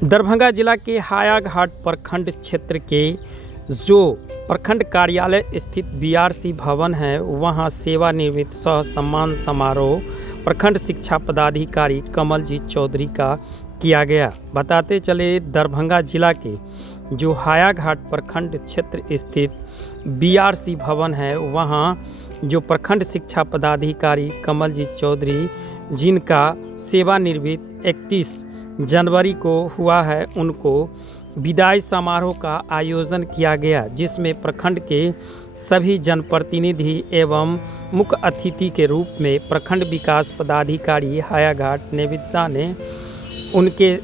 दरभंगा जिला के हायाघाट प्रखंड क्षेत्र के जो प्रखंड कार्यालय स्थित बीआरसी भवन है, वहां सेवानिवृत्त सह सम्मान समारोह प्रखंड शिक्षा पदाधिकारी कमलजीत चौधरी का किया गया। बताते चले दरभंगा जिला के जो हायाघाट प्रखंड क्षेत्र स्थित बीआरसी भवन है, वहां जो प्रखंड शिक्षा पदाधिकारी कमलजीत चौधरी जिनका सेवानिवृत्त 31 जनवरी को हुआ है, उनको विदाई समारोह का आयोजन किया गया, जिसमें प्रखंड के सभी जनप्रतिनिधि एवं मुख्य अतिथि के रूप में प्रखंड विकास पदाधिकारी हायाघाट निवेदिता ने उनके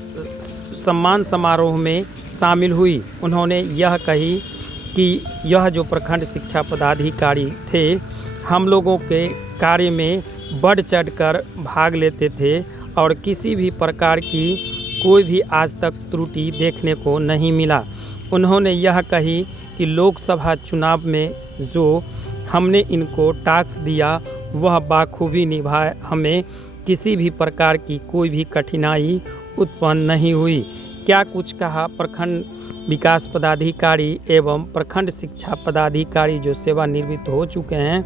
सम्मान समारोह में शामिल हुई। उन्होंने यह कही कि यह जो प्रखंड शिक्षा पदाधिकारी थे, हम लोगों के कार्य में बढ़ चढ़कर भाग लेते थे और किसी भी प्रकार की कोई भी आज तक त्रुटि देखने को नहीं मिला। उन्होंने यह कही कि लोकसभा चुनाव में जो हमने इनको टास्क दिया वह बाखूबी निभाए, हमें किसी भी प्रकार की कोई भी कठिनाई उत्पन्न नहीं हुई। क्या कुछ कहा प्रखंड विकास पदाधिकारी एवं प्रखंड शिक्षा पदाधिकारी जो सेवानिवृत्त हो चुके हैं,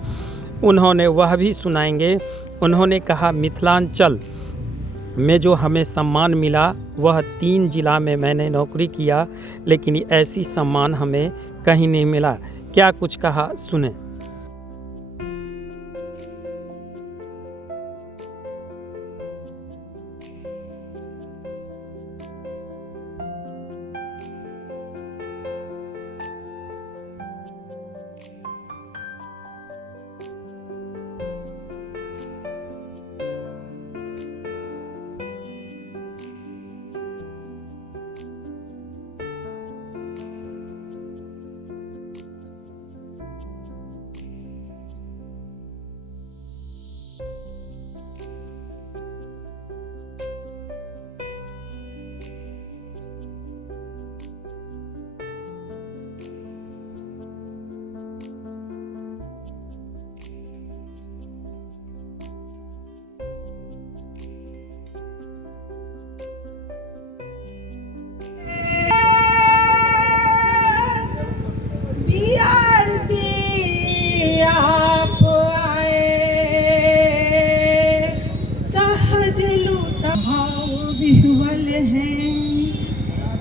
उन्होंने वह भी सुनाएंगे। उन्होंने कहा मिथिलांचल में जो हमें सम्मान मिला वह 3 जिला में मैंने नौकरी किया, लेकिन ऐसी सम्मान हमें कहीं नहीं मिला। क्या कुछ कहा सुने।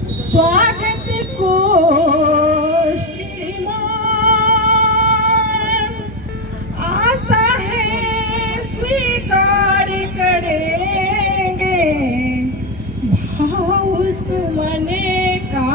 स्वागत को श्रीमान आशा है स्वीकार करेंगे, भाव सुमने का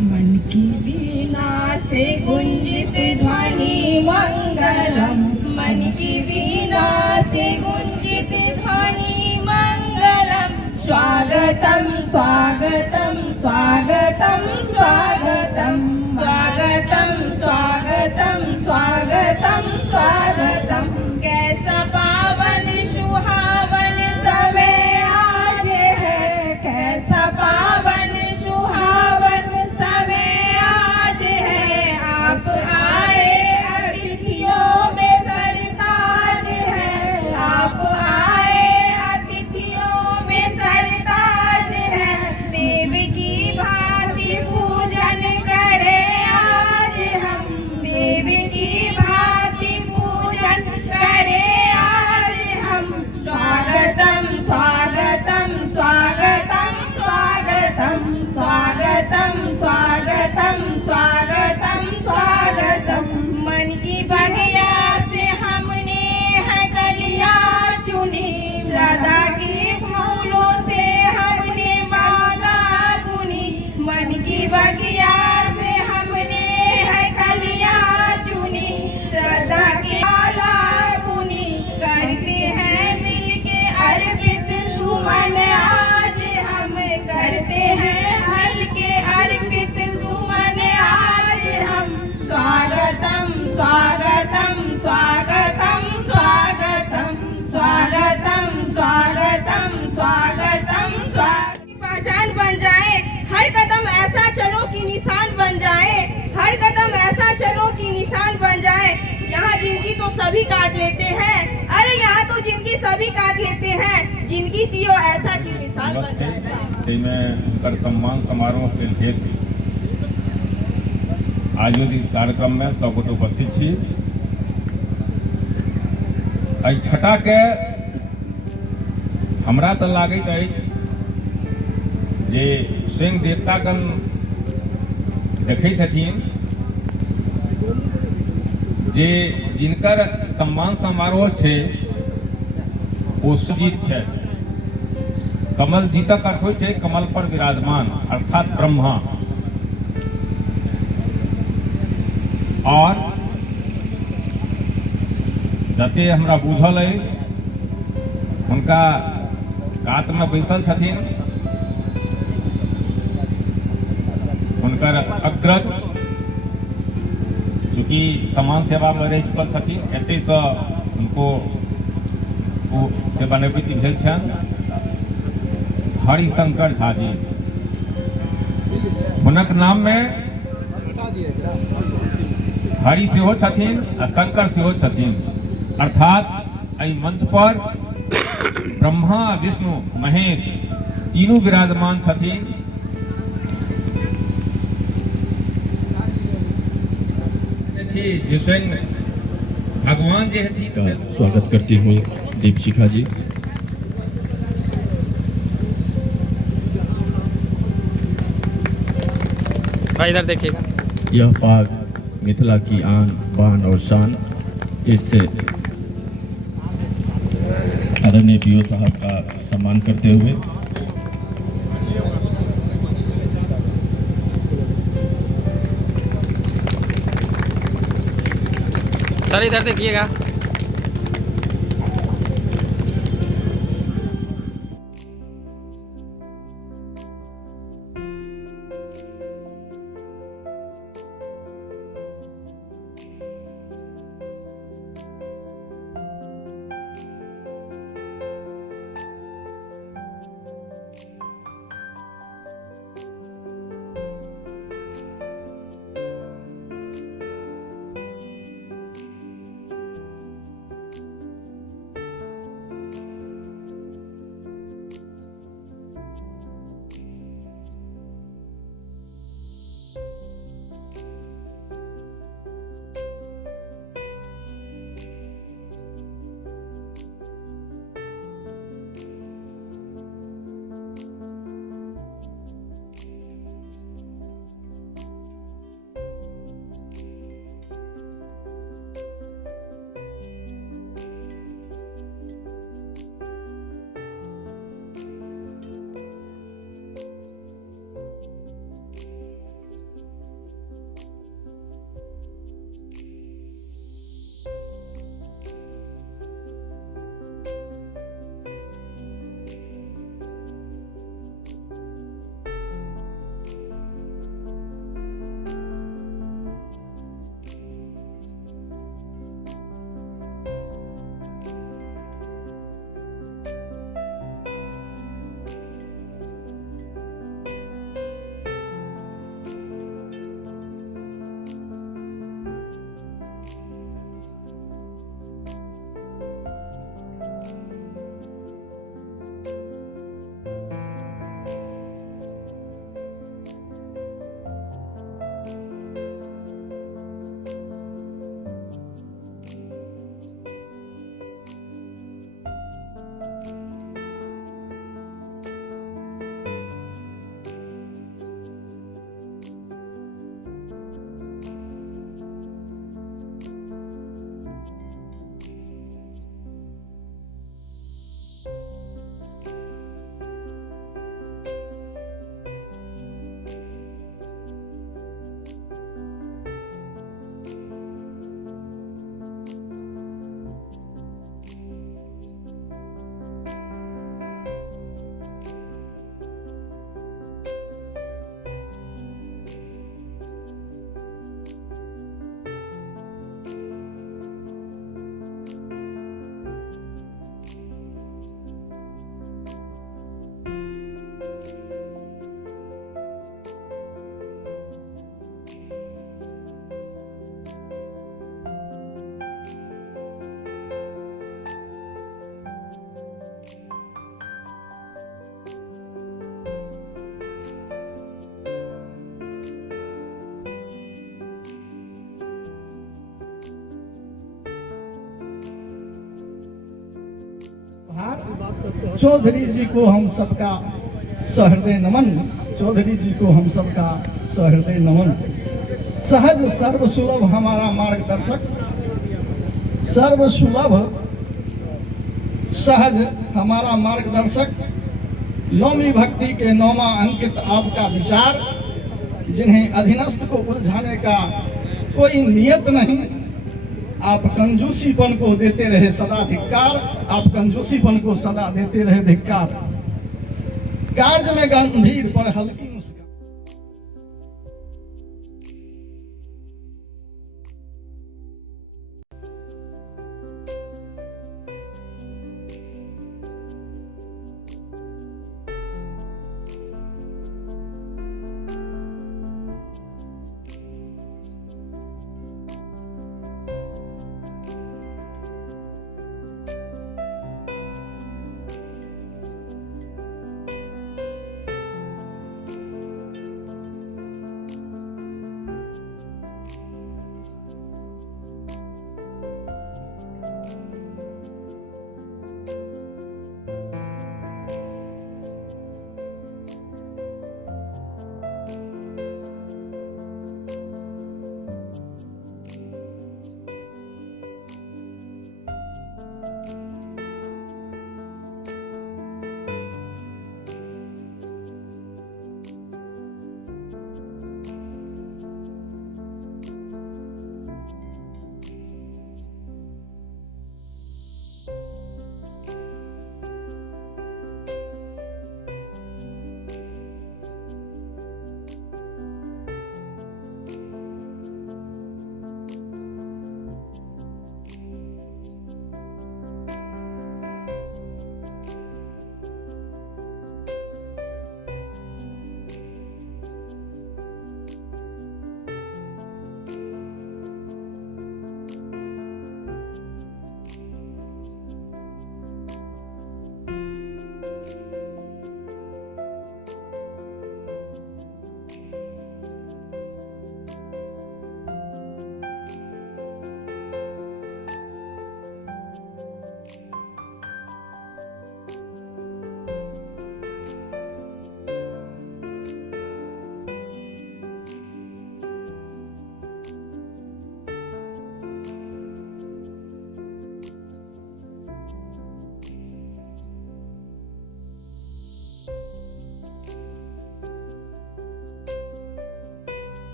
मन की वीणा से गुंजित ध्वनि मंगलम, मन की वीणा से गुंजित ध्वनि मंगलम। स्वागतम स्वागतम स्वागतम स्वागतम स्वागतम स्वागतम स्वागतम स्वागतम। कैसा पावन सुहावन समय आज है, कैसा पावन सुहावन समय आज है। आप आए अतिथियों में सरताज है, आप आए अतिथियों में सरताज है। देव की भांति पूजन करें आज हम, देव की भांति पूजन करें आज हम। स्वागतम स्वागतम स्वागतम स्वागतम स्वागतम स्वागतम स्वागतम स्वागतम। मन की बगिया से हमने है कलियां चुनी, श्रद्धा की फूलों से हमने माला बुनी। मन की बगिया से हमने है कलियां चुनी, श्रद्धा की माला बुनी। करते हैं मिलके अर्पित सुमन आज हम, करते हैं मिलके अर्पित सुमन आज हम। स्वागतम स्वागतम स्वागतम स्वागतम स्वागतम स्वागतम स्वागतम स्वागतम। पहचान बन जाए, हर कदम ऐसा चलो कि निशान बन जाए, हर कदम ऐसा चलो कि निशान बन जाए। यहाँ जिनकी तो सभी काट लेते हैं, अरे यहाँ तो जिनकी सभी काट लेते हैं। जिंदगी जियो ऐसा कि मिसाल बन जाए। में उनकर सम्मान समारोह के हेतु आयोजित कार्यक्रम में सब गोटे उपस्थित छी। एहि छठा के हमरा तो लागैत अछि जे स्वयं देवतागण देखैत हथिन जे जिनकर सम्मान समारोह छै ओ सुजीत छै। कमल जीतक अर्थ होइ छै कमल पर विराजमान अर्थात ब्रह्मा। और जते हमरा बुझल अइ हुनका कात में बैसल छथिन हुनकर अग्रज, चूँकि समान सेवा में रह चुकल छथिन, एते से उनको सेवानिवृत्ति भेल छनि। हरिशंकर झा जी हुनक नाम में हरि सेहो छथिन आ शंकर सेहो छथिन, अर्थात एहि मंच पर ब्रह्मा विष्णु महेश तीनों विराजमान छथिन। जे स्वयं भगवान जे हथिन स्वागत करती हूँ दीपशिखा जी। भाई इधर देखिएगा। यह पाग मिथिला की आन बान और शान। इससे आदरणीय पीओ साहब का सम्मान करते हुए सर इधर देखिएगा। चौधरी जी को हम सबका सहृदय नमन, चौधरी जी को हम सबका सहृदय नमन। सहज सर्वसुलभ हमारा मार्गदर्शक, सर्वसुलभ सहज हमारा मार्गदर्शक, नौमी भक्ति के नौमा अंकित आपका विचार, जिन्हें अधीनस्थ को उलझाने का कोई नियत नहीं, आप कंजूसीपन को देते रहे सदा धिक्कार, आप कंजूसीपन को सदा देते रहे धिक्कार। कार्य में गंभीर पर हल्की मुस्कान।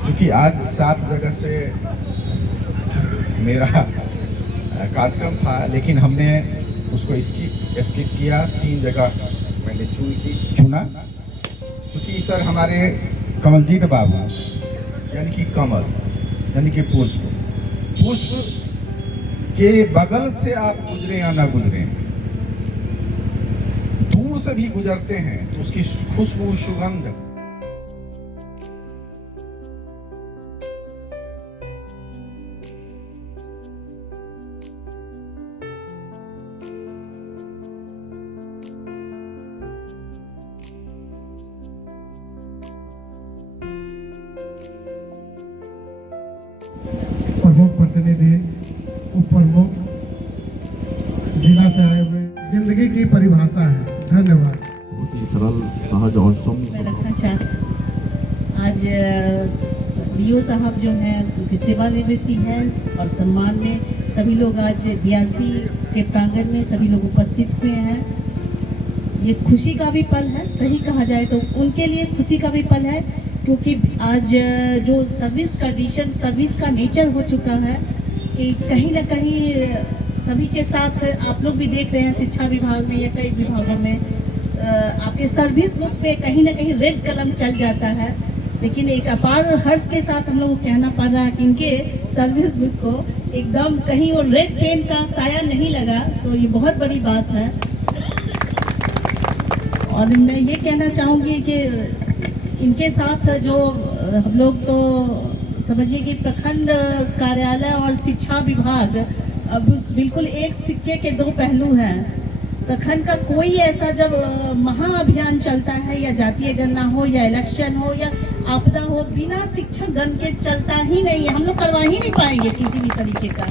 क्योंकि आज 7 जगह से मेरा कार्यक्रम था, लेकिन हमने उसको स्किप किया। 3 जगह मैंने चुना, क्योंकि सर हमारे कमलजीत बाबू यानी कि कमल यानी कि पुष्प के बगल से आप गुजरे या ना गुजरे, दूर से भी गुजरते हैं तो उसकी खुशबू सुगंध प्रतिनिधि, उप प्रमुख, जिला से आए हुए, जिंदगी की परिभाषा है। धन्यवाद। बहुत ही सरल, सहज और सौम्य मैं रखना चाहती आज बीओ साहब जो हैं उनकी सेवानिवृत्ति है और सम्मान में सभी लोग आज बीआरसी के प्रांगण में सभी लोग उपस्थित हुए हैं। ये खुशी का भी पल है, सही कहा जाए तो उनके लिए खुशी का भी पल है, क्योंकि आज जो सर्विस कंडीशन, सर्विस का नेचर हो चुका है कि कहीं ना कहीं सभी के साथ आप लोग भी देख रहे हैं शिक्षा विभाग में या कई विभागों में आपके सर्विस बुक पे कहीं ना कहीं रेड कलम चल जाता है, लेकिन एक अपार हर्ष के साथ हम लोग को कहना पड़ रहा है कि इनके सर्विस बुक को एकदम कहीं वो रेड पेन का साया नहीं लगा, तो ये बहुत बड़ी बात है। और मैं ये कहना चाहूँगी कि इनके साथ जो हम लोग तो समझिए कि प्रखंड कार्यालय और शिक्षा विभाग अब बिल्कुल एक सिक्के के दो पहलू हैं। प्रखंड का कोई ऐसा जब महाअभियान चलता है या जातीय गणना हो या इलेक्शन हो या आपदा हो, बिना शिक्षक गण के चलता ही नहीं है, हम लोग करवा ही नहीं पाएंगे किसी भी तरीके का।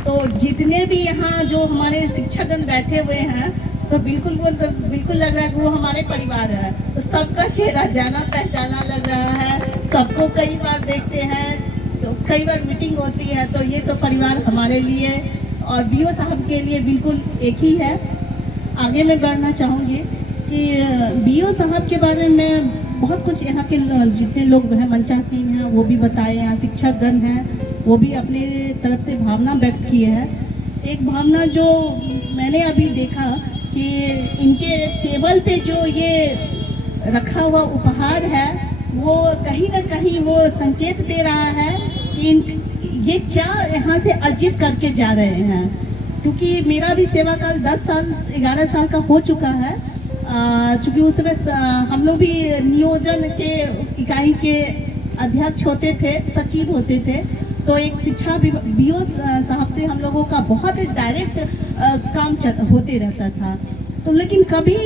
तो जितने भी यहाँ जो हमारे शिक्षकगण बैठे हुए हैं तो बिल्कुल लग रहा है कि वो हमारे परिवार है, तो सबका चेहरा जाना पहचाना लग रहा है, सबको कई बार देखते हैं, तो कई बार मीटिंग होती है, तो ये तो परिवार हमारे लिए और बीओ साहब के लिए बिल्कुल एक ही है। आगे मैं बढ़ना चाहूँगी कि बीओ साहब के बारे में बहुत कुछ यहाँ के जितने लोग हैं, मंचासीन हैं वो भी बताए, यहाँ शिक्षकगण हैं वो भी अपने तरफ से भावना व्यक्त की है। एक भावना जो मैंने अभी देखा कि इनके टेबल पे जो ये रखा हुआ उपहार है वो कहीं ना कहीं वो संकेत दे रहा है कि ये क्या यहाँ से अर्जित करके जा रहे हैं, क्योंकि मेरा भी सेवा काल 10 साल 11 साल का हो चुका है। चूँकि उस समय हम लोग भी नियोजन के इकाई के अध्यक्ष होते थे, सचिव होते थे, तो एक शिक्षा बीओ साहब से हम लोगों का बहुत डायरेक्ट काम होते रहता था। तो लेकिन कभी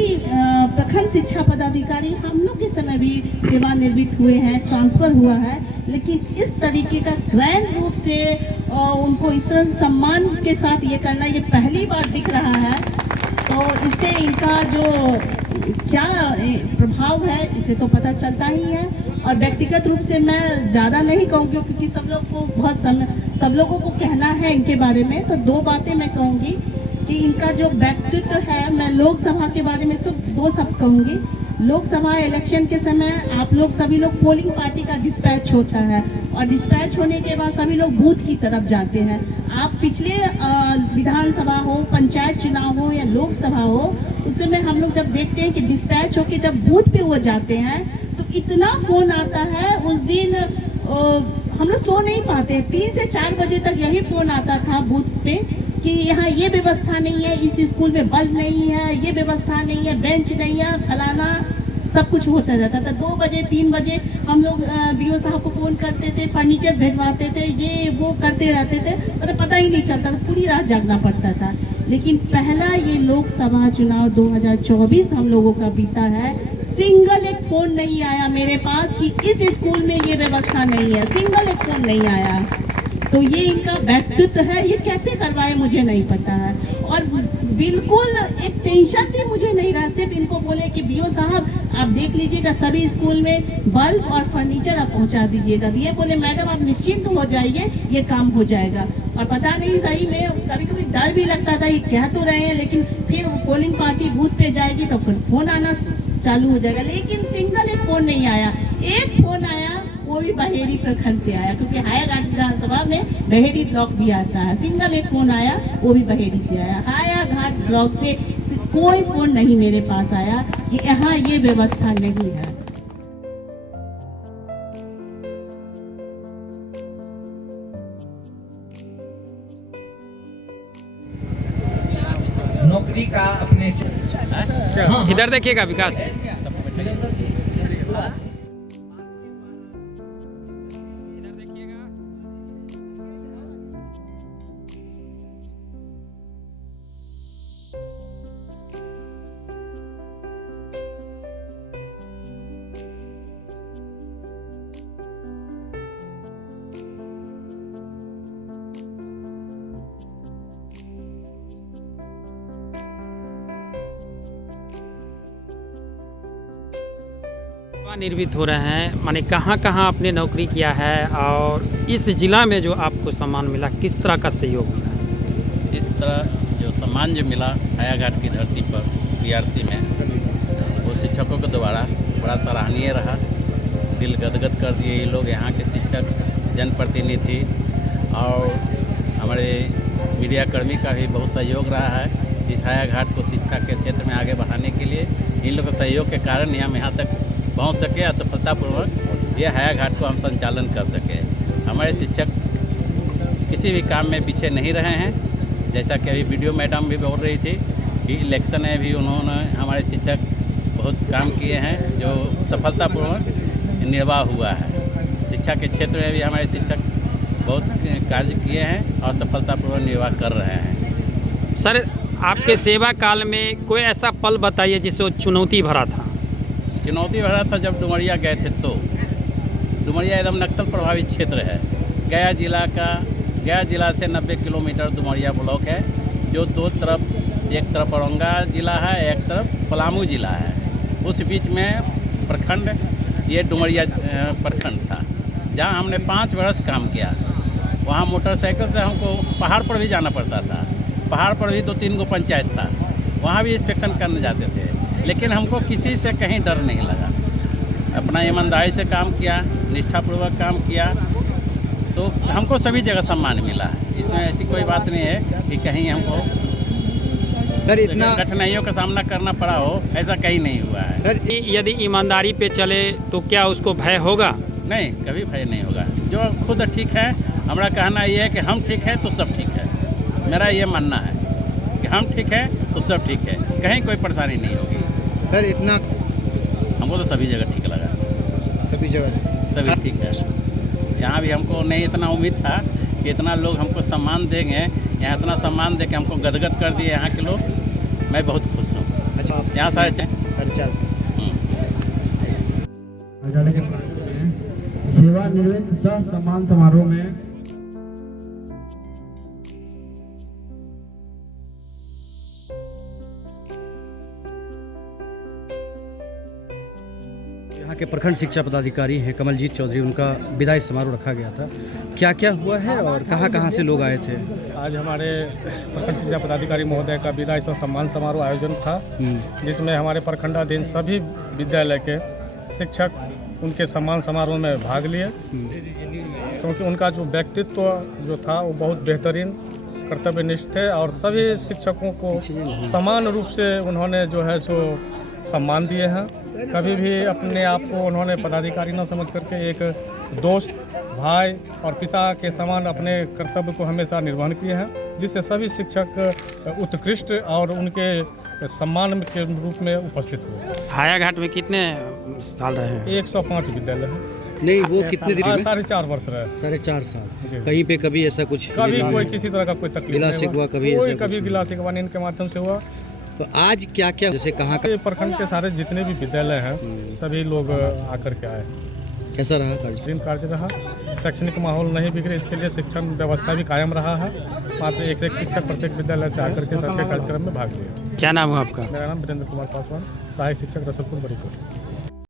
प्रखंड शिक्षा पदाधिकारी हम लोग के समय भी सेवानिवृत्त हुए हैं, ट्रांसफ़र हुआ है, लेकिन इस तरीके का ग्रैंड रूप से उनको इस तरह सम्मान के साथ ये करना ये पहली बार दिख रहा है। तो इससे इनका जो क्या प्रभाव है इसे तो पता चलता ही है। और व्यक्तिगत रूप से मैं ज़्यादा नहीं कहूँगी क्योंकि सब लोगों को कहना है इनके बारे में, तो दो बातें मैं कहूँगी कि इनका जो व्यक्तित्व है, मैं लोकसभा के बारे में सिर्फ दो शब्द कहूँगी। लोकसभा इलेक्शन के समय आप लोग सभी लोग पोलिंग पार्टी का डिस्पैच होता है और डिस्पैच होने के बाद सभी लोग बूथ की तरफ जाते हैं। आप पिछले विधानसभा हो, पंचायत चुनाव हो या लोकसभा हो, उस समय हम लोग जब देखते हैं कि डिस्पैच होके जब बूथ पे वो जाते हैं तो इतना फ़ोन आता है। उस दिन हम लोग सो नहीं पाते, 3 से 4 बजे तक यही फ़ोन आता था बूथ पे कि यहाँ ये व्यवस्था नहीं है, इस स्कूल में बल्ब नहीं है, ये व्यवस्था नहीं है, बेंच नहीं है, फलाना सब कुछ होता रहता था। 2 बजे 3 बजे हम लोग बीओ साहब को फ़ोन करते थे, फर्नीचर भिजवाते थे, ये वो करते रहते थे, मतलब पता ही नहीं चलता था, पूरी रात जागना पड़ता था। लेकिन पहला ये लोकसभा चुनाव 2024 हम लोगों का बीता है, सिंगल एक फ़ोन नहीं आया मेरे पास कि इस स्कूल में ये व्यवस्था नहीं है, सिंगल एक फ़ोन नहीं आया। तो ये इनका व्यक्तित्व है, ये कैसे करवाए मुझे नहीं पता है। और बिल्कुल एक टेंशन भी मुझे नहीं रहा, सिर्फ इनको बोले कि बीओ साहब आप देख लीजिएगा सभी स्कूल में बल्ब और फर्नीचर आप पहुंचा दीजिएगा। ये बोले मैडम आप निश्चिंत हो जाइए, ये काम हो जाएगा। और पता नहीं सही में कभी कभी डर भी लगता था, ये कह तो रहे हैं लेकिन फिर पोलिंग पार्टी बूथ पे जाएगी तो फिर फ़ोन आना चालू हो जाएगा। लेकिन सिंगल एक फ़ोन नहीं आया। एक फ़ोन आया वो भी बहेड़ी प्रखंड से आया, क्योंकि हायाघाट विधानसभा में बहेड़ी ब्लॉक भी आता है। सिंगल एक फ़ोन आया वो भी बहेड़ी से आया। हायाघाट ब्लॉक से कोई फ़ोन नहीं मेरे पास आया कि यहाँ ये व्यवस्था नहीं है। नौकरी का अपने से इधर देखिएगा विकास। सेवानिवृत्त हो रहे हैं, माने कहाँ कहाँ आपने नौकरी किया है और इस जिला में जो आपको सम्मान मिला किस तरह का सहयोग मिला? इस तरह जो सम्मान जो मिला हायाघाट की धरती पर बीआरसी में, वो शिक्षकों के द्वारा बड़ा सराहनीय रहा। दिल गदगद कर दिए ये लोग, यहाँ के शिक्षक, जनप्रतिनिधि और हमारे मीडियाकर्मी का भी बहुत सहयोग रहा है इस हायाघाट को शिक्षा के क्षेत्र में आगे बढ़ाने के लिए। इन लोगों के सहयोग के कारण हम यहाँ तक पहुँच सके और सफलतापूर्वक ये हायाघाट को हम संचालन कर सके। हमारे शिक्षक किसी भी काम में पीछे नहीं रहे हैं। जैसा कि अभी वीडियो मैडम भी बोल रही थी कि इलेक्शन में भी उन्होंने हमारे शिक्षक बहुत काम किए हैं जो सफलतापूर्वक निर्वाह हुआ है। शिक्षा के क्षेत्र में भी हमारे शिक्षक बहुत कार्य किए हैं और सफलतापूर्वक निर्वाह कर रहे हैं। सर, आपके सेवा काल में कोई ऐसा पल बताइए जिससे वो चुनौती भरा था? चुनौती भरा था जब डुमरिया गए थे तो डुमरिया एकदम नक्सल प्रभावित क्षेत्र है। गया जिला से 90 किलोमीटर डुमरिया ब्लॉक है, जो दो तरफ, एक तरफ औरंगा जिला है, एक तरफ पलामू जिला है। उस बीच में प्रखंड ये डुमरिया प्रखंड था, जहाँ हमने 5 वर्ष काम किया। वहाँ मोटरसाइकिल से हमको पहाड़ पर भी जाना पड़ता था। पहाड़ पर भी 2-3 गो पंचायत था, वहाँ भी इंस्पेक्शन करने जाते थे, लेकिन हमको किसी से कहीं डर नहीं लगा। अपना ईमानदारी से काम किया, निष्ठापूर्वक काम किया, तो हमको सभी जगह सम्मान मिला। इसमें ऐसी कोई बात नहीं है कि कहीं हमको सर इतना कठिनाइयों का सामना करना पड़ा हो, ऐसा कहीं नहीं हुआ है। सर यदि ईमानदारी पे चले तो क्या उसको भय होगा? नहीं, कभी भय नहीं होगा। जो खुद ठीक है, हमारा कहना ये है कि हम ठीक है तो सब ठीक है। मेरा ये मानना है कि हम ठीक है तो सब ठीक है, कहीं कोई परेशानी नहीं होगी। सर इतना हमको तो सभी जगह ठीक लगा, सभी जगह सभी ठीक है। यहाँ भी हमको नहीं इतना उम्मीद था कि इतना लोग हमको सम्मान देंगे। यहाँ इतना सम्मान दे के हमको गदगद कर दिए यहाँ के लोग। मैं बहुत खुश हूँ। अच्छा, यहाँ सारे सेवानिवृत्त सह सम्मान समारोह में यहाँ के प्रखंड शिक्षा पदाधिकारी हैं कमलजीत चौधरी, उनका विदाई समारोह रखा गया था। क्या क्या हुआ है और कहाँ कहाँ से लोग आए थे? आज हमारे प्रखंड शिक्षा पदाधिकारी महोदय का विदाई सह सम्मान समारोह आयोजन था, जिसमें हमारे प्रखंडाधीन सभी विद्यालय के शिक्षक उनके सम्मान समारोह में भाग लिए, क्योंकि उनका जो व्यक्तित्व जो था वो बहुत बेहतरीन, कर्तव्यनिष्ठ थे और सभी शिक्षकों को समान रूप से उन्होंने जो है सो सम्मान दिए हैं। कभी भी अपने आप को उन्होंने पदाधिकारी न समझ करके एक दोस्त, भाई और पिता के समान अपने कर्तव्य को हमेशा निर्वहन किए हैं, जिससे सभी शिक्षक उत्कृष्ट और उनके सम्मान के रूप में उपस्थित हुए। हायाघाट में कितने साल रहे हैं? 105 विद्यालय हैं। नहीं, वो कितने दिन में? 4.5 वर्ष रहे। 4.5 साल। कहीं पे कभी ऐसा कुछ कभी कोई किसी तरह का कोई तकलीफ गिला शिकवा कभी गिला शिकवा नहीं इनके माध्यम से हुआ। तो आज क्या क्या, जैसे कहाँ का प्रखंड के सारे जितने भी विद्यालय हैं सभी लोग आकर के आए। कैसा रहा कार्य? दिन कार्य रहा, शैक्षणिक माहौल नहीं बिगड़े, इसके लिए शिक्षण व्यवस्था भी कायम रहा है। मात्र एक शिक्षक प्रत्येक विद्यालय से आकर के सबके कार्यक्रम में भाग लिया। क्या नाम है आपका? मेरा नाम वीरेंद्र कुमार पासवान, सहायक शिक्षक रसलपुर बड़ीपुर।